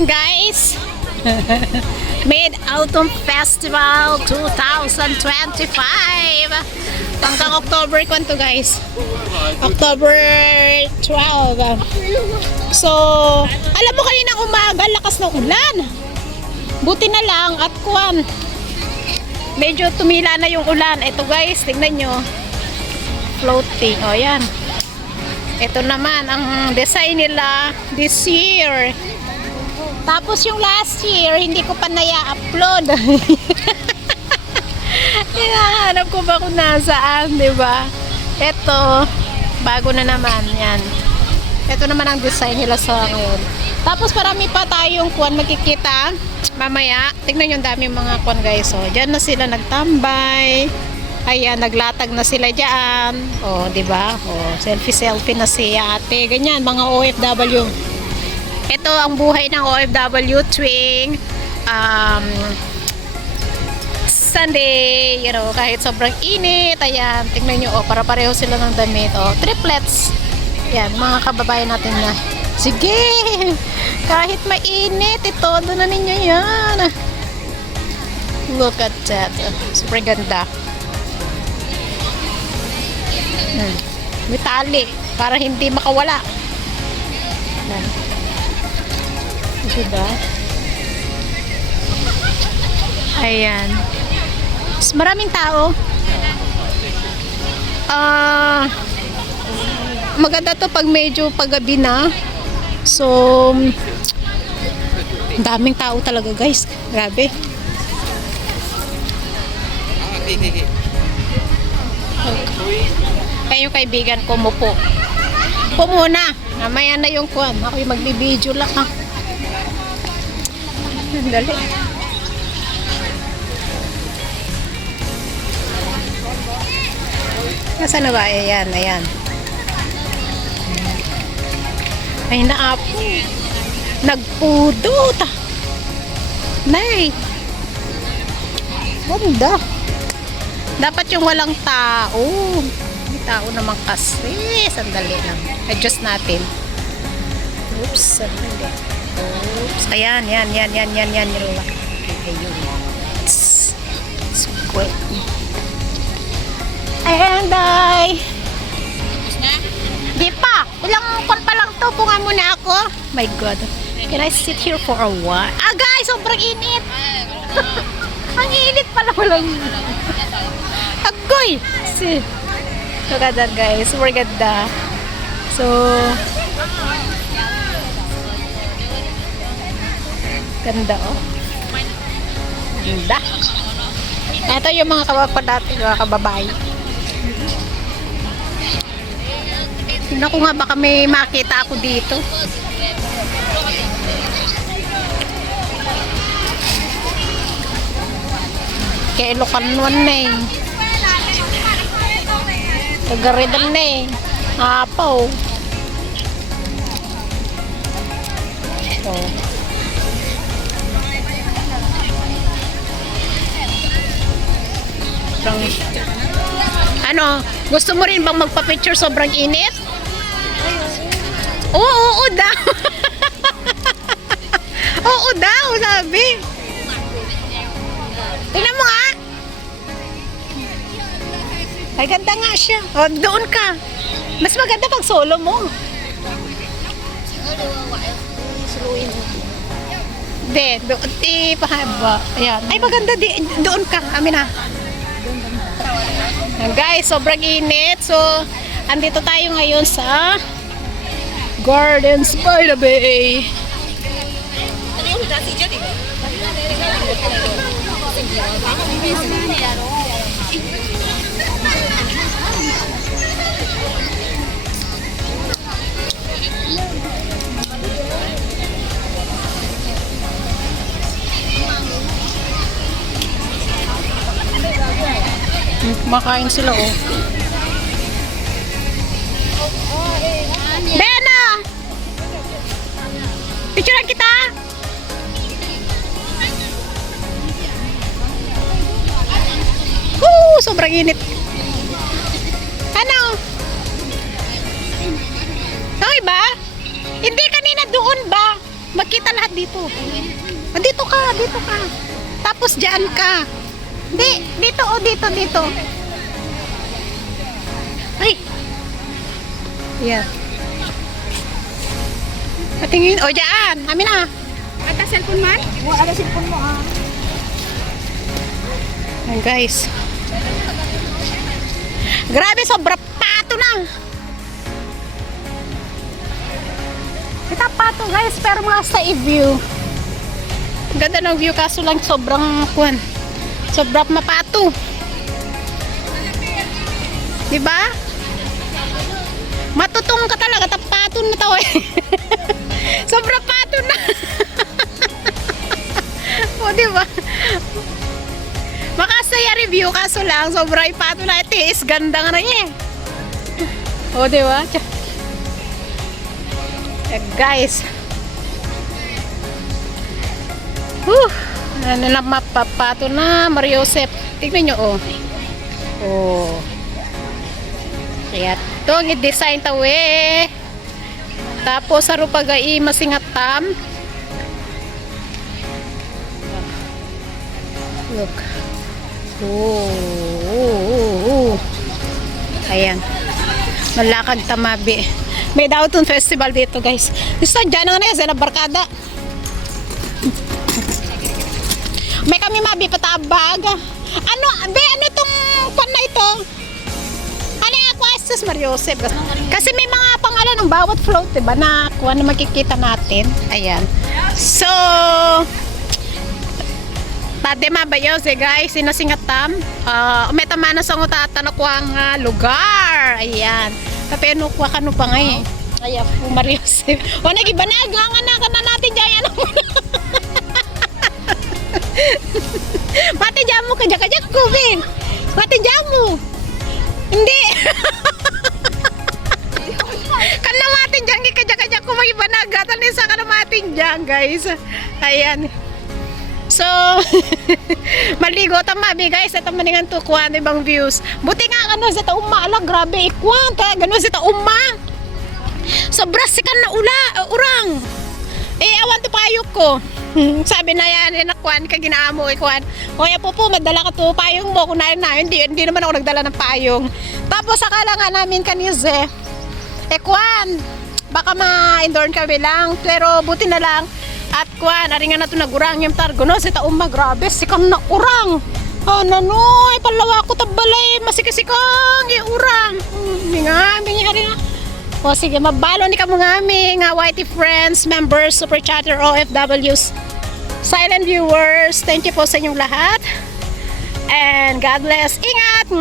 Ayan guys, Mid-Autumn Festival 2025 hanggang October kwanto guys, October 12. So alam mo kaninang umaga lakas ng ulan, buti na lang at kuwan medyo tumila na yung ulan. Ito guys, tingnan nyo, floating. O yan, ito naman ang design nila this year. Tapos yung last year, hindi ko pa naya-upload. Hinahanap ko ba kung nasaan, diba? Ito, bago na naman. Yan. Ito naman ang design nila sa ngayon. Tapos parami pa tayong kuwan makikita mamaya. Tignan yung dami mga kuwan guys. So, dyan na sila nagtambay. Ayan, naglatag na sila dyan. O, diba? O, selfie-selfie na si ate. Ganyan, mga OFW. Ito ang buhay ng OFW tuwing Sunday, you know, kahit sobrang init. Ayan, tingnan nyo, para pareho sila ng damit. Triplets. Yan, mga kababayan natin na. Sige, kahit mainit, ito, doon na ninyo yan. Look at that. Super ganda. May tali para hindi makawala. Diba? Ayan. Maraming tao. Maganda to pag medyo paggabi na. So, daming tao talaga guys. Grabe. Kaya yung kaibigan ko mupo. Upo muna. Mamaya na yung kuwan. Ako yung magbibideo lang ha. Dali. Nasaan na ba? Ayan, ayan. Ay, naapo. Nagpudot. Nay. Ganda. Dapat yung walang tao. May tao naman kasi. Sandali lang. Adjust natin. Oops, sandali. Oops. Ayan, yan. Ayun. Squid. Ayan, day. Di pa. Ilang kon pa lang to. Pungan muna ako. My God. Can I sit here for a while? Guys, sobrang init. Ang init pala walang. Agoy. See. Look at that, guys. Super ganda. So, ganda, oh. Ganda. Ito yung mga kababae. Tingnan ko nga baka may makita ako dito. Kaya Ilocanuan na eh. Tagaridan na eh. Apaw. Ito. Ano, gusto mo rin bang magpa-picture sobrang init? Oo daw. Oo daw, sabi. Tingnan mo nga. Ay, ganda nga siya. O, doon ka. Mas maganda pag solo mo. Hindi, doon. Pahaba. Ayan. Ay, maganda. Doon ka. Amin na. Guys, sobrang init. So, andito tayo ngayon sa Gardens by the Bay. Kumakain sila, oh. Bena! Picturean kita! Sobrang init. Ano? Okay ba? Hindi, kanina doon ba? Makita lahat dito. Dito ka, dito ka. Tapos dyan ka. Di, dito o dito, dito. Ay. Yeah. Patingin. O, dyan. Amin na. Ada cellphone man? Ada cellphone mo ah. Ayan, guys. Grabe, sobra pato na. Kita pato, guys. Pero mga sa i-view. Ganda ng view, kaso lang sobrang kuwan. Sobrang mapato. Diba? Matutong ka talaga. Tapaton na tao eh. Sobrang pato na. O, diba? Makasaya review, kaso lang sobrang ipato na itis. Ganda nga na eh. O, diba? Guys. Ano na mapapato na Mariosep. Tignan nyo oh. Oh. Kaya ito ang i-design tawe. Tapos sa rupagai masingatam. Look. Oh. Ayan. Malakag tamabi. May Dautun Festival dito, guys. Gusto dyan nga na sa barkada. May kami mabi patabag. Ano itong pan na ito? Ano yung Aquastus Mariosep? Kasi may mga pangalan ng bawat float, diba? Na kuha na makikita natin. Ayan. So, tade mabayose guys, sinasingatam. Umetama na sa ngutatan ako ang lugar. Ayan. Kapeno kuha kano pa ngay. Ayan po Mariosep. O nagibanag, nga na natin dyan. Mati jamu kajak-kajak ko, Vin. Mati jamu. Hindi. Kana matin dyan, kajak-kajak ko may banagatan isa kana matin dyan, guys. Ayan. So, maligo tamabi, guys. Ito maningan to kuhan ibang views. Buti nga ano sa tauma, ala grabe ikwan ta, gano sa tauma. Sobra sikan na urang. Awan to payok ko. Sabi na yan, nakwan ka ginaamo ikwan. Oya po, madala ka to payong mo. Kung hindi naman ako nagdala ng payong. Tapos akala nga namin kanize, kwan, baka ma-endorn kami lang. Pero buti na lang. At kwan, aringan na ito nagurang yung targo. No, si tauma, grabe, sikang na urang. Nanoy, palawa ko tabalay, masikasikang, urang. Bingi nga. O sige, mabalo ni kamo nga aming YT friends, members, super chatter, OFWs, silent viewers. Thank you po sa inyong lahat. And God bless. Ingat!